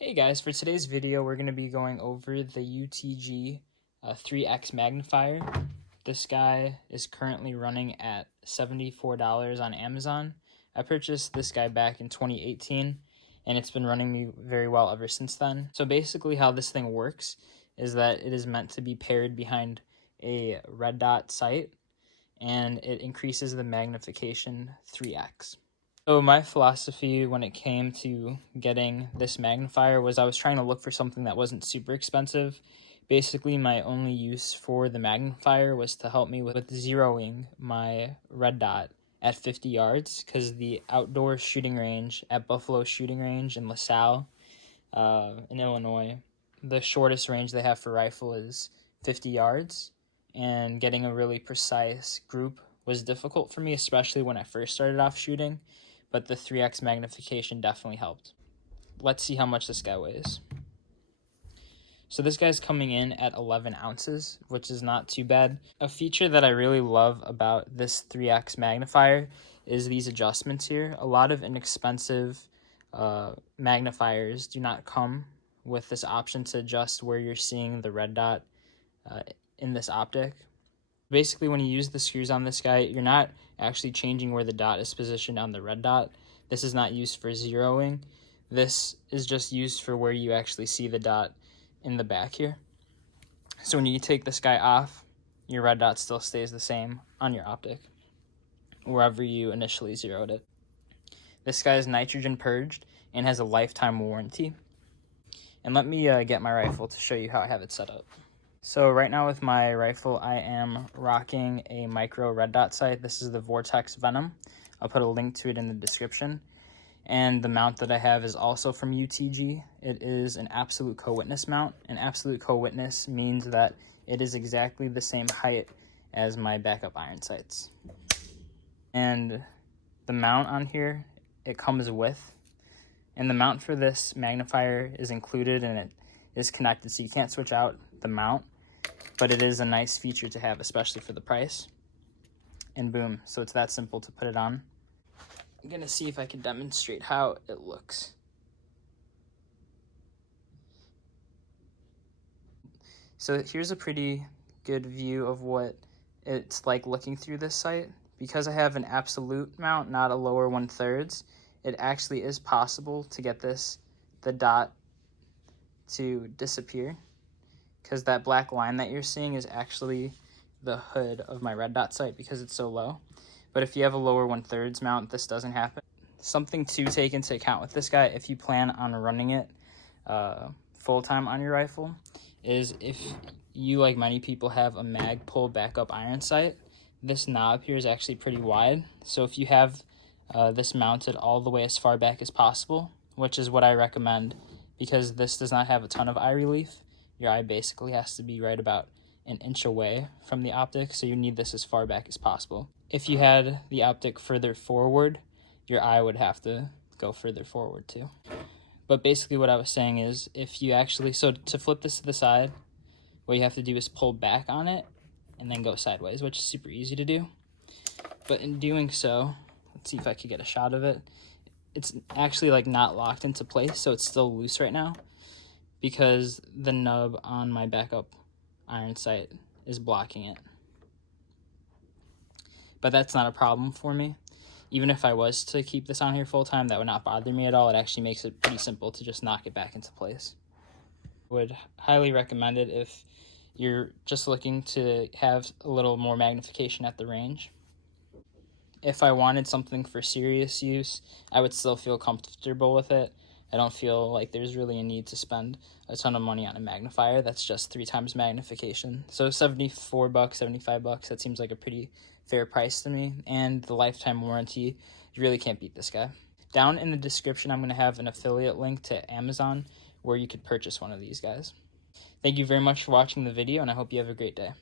Hey guys, for today's video we're going to be going over the UTG 3X magnifier. This guy is currently running at $74 on Amazon. I purchased this guy back in 2018 and it's been running me very well ever since then. So basically how this thing works is that it is meant to be paired behind a red dot sight and it increases the magnification 3X. So my philosophy when it came to getting this magnifier was I was trying to look for something that wasn't super expensive. Basically, my only use for the magnifier was to help me with zeroing my red dot at 50 yards because the outdoor shooting range at Buffalo Shooting Range in LaSalle, in Illinois, the shortest range they have for rifle is 50 yards, and getting a really precise group was difficult for me, especially when I first started off shooting. But the 3X magnification definitely helped. Let's see how much this guy weighs. So this guy's coming in at 11 ounces, which is not too bad. A feature that I really love about this 3X magnifier is these adjustments here. A lot of inexpensive magnifiers do not come with this option to adjust where you're seeing the red dot in this optic. Basically, when you use the screws on this guy, you're not actually changing where the dot is positioned on the red dot. This is not used for zeroing. This is just used for where you actually see the dot in the back here. So when you take this guy off, your red dot still stays the same on your optic, wherever you initially zeroed it. This guy is nitrogen purged and has a lifetime warranty. And let me get my rifle to show you how I have it set up. So right now with my rifle, I am rocking a micro red dot sight. This is the Vortex Venom. I'll put a link to it in the description. And the mount that I have is also from UTG. It is an absolute co-witness mount. An absolute co-witness means that it is exactly the same height as my backup iron sights. And the mount on here, it comes with. And the mount for this magnifier is included and it is connected, so you can't switch out the mount. But it is a nice feature to have, especially for the price. And boom, so it's that simple to put it on. I'm gonna see if I can demonstrate how it looks. So here's a pretty good view of what it's like looking through this sight. Because I have an absolute mount, not a lower 1/3, it actually is possible to get the dot to disappear, because that black line that you're seeing is actually the hood of my red dot sight because it's so low. But if you have a lower 1/3 mount, this doesn't happen. Something to take into account with this guy, if you plan on running it full-time on your rifle, is if you, like many people, have a mag pull backup iron sight, this knob here is actually pretty wide. So if you have this mounted all the way as far back as possible, which is what I recommend, because this does not have a ton of eye relief, your eye basically has to be right about an inch away from the optic, so you need this as far back as possible. If you had the optic further forward, your eye would have to go further forward too. But basically what I was saying is, if you actually, so to flip this to the side, what you have to do is pull back on it and then go sideways, which is super easy to do. But in doing so, let's see if I could get a shot of it. It's actually like not locked into place, so it's still loose right now because the nub on my backup iron sight is blocking it. But that's not a problem for me. Even if I was to keep this on here full time, that would not bother me at all. It actually makes it pretty simple to just knock it back into place. I would highly recommend it if you're just looking to have a little more magnification at the range. If I wanted something for serious use, I would still feel comfortable with it. I don't feel like there's really a need to spend a ton of money on a magnifier that's just 3 times magnification. So $74, $75, that seems like a pretty fair price to me. And the lifetime warranty, you really can't beat this guy. Down in the description, I'm going to have an affiliate link to Amazon where you could purchase one of these guys. Thank you very much for watching the video, and I hope you have a great day.